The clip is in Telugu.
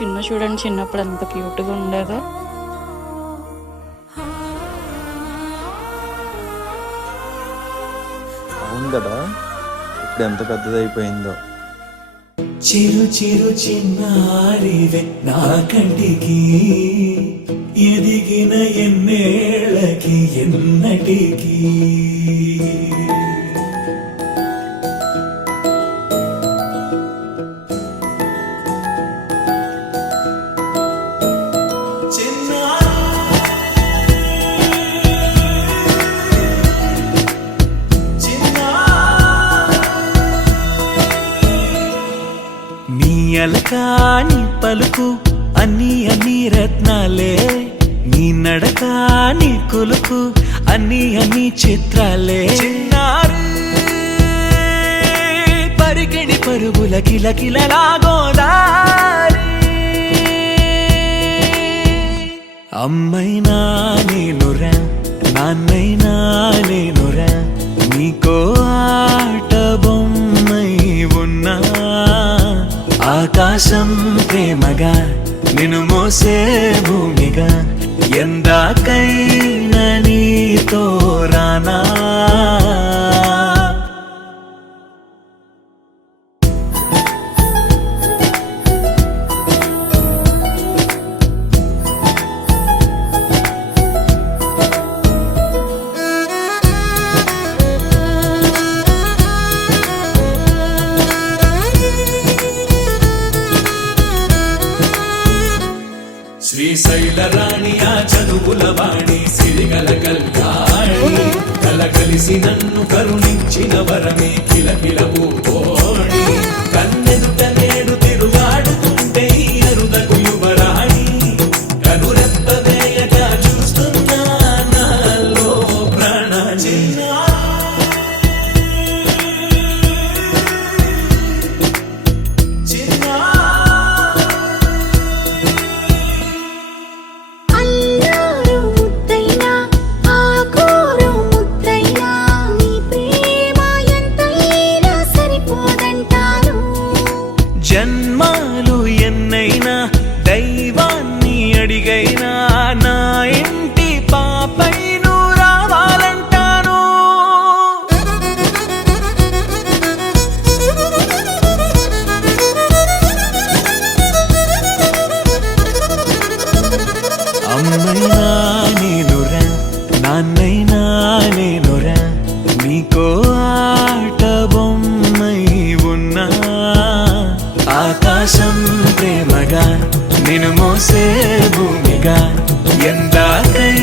చిన్న చూడండి, చిన్నప్పుడు ఎంత క్యూట్గా ఉండేదో. అవును కదా, ఇప్పుడు ఎంత పెద్దదైపోయిందో. చిరు చిరు చిన్నారివే నా కంటికి, ఎదిగిన ఎన్నేళ్ళకి ఎన్నటికి. అలకాని పలుకు అన్ని అన్ని రత్నాలే, నీ నడకాని కులుకు అన్ని అన్ని చిత్రాలే. చిన్నారు పరిగిణి పరుగుల కిలకిలలాగోదారి, అమ్మైనా నేనురా నాన్నైనా నేనురా, నీకో ఆట బొమ్మై ఉన్నా. ఆకాశం ప్రేమగా నిన్ను మోసే భూమిగా, ఎందాకైనా నీతో రానా. శ్రీశైల రాణి ఆ చదువుల వాణి, సిరిగల కల్యాణి, కలగలిసి నన్ను కరుణించిన వరమే కిలకిల ఊకోణి. కన్నెదుట నేడు తిరుగాడుతుంటే ఈ అరుదకు యువరాణి, కనురెప్పవేయగా చూస్తున్నా నాలో ప్రాణ. జన్మాలు ఎన్నైనా దైవాన్ని అడిగైనా, నా ఇంటి పాపై నువ్వు రావాలంటాను. అమ్మైనా నేనురా నాన్నైనా నేనురా, నీకో ఆట బొమ్మై ఉన్నా. ఆకాశం ప్రేమగా నిన్ను మోసే భూమిగా, ఎందాకై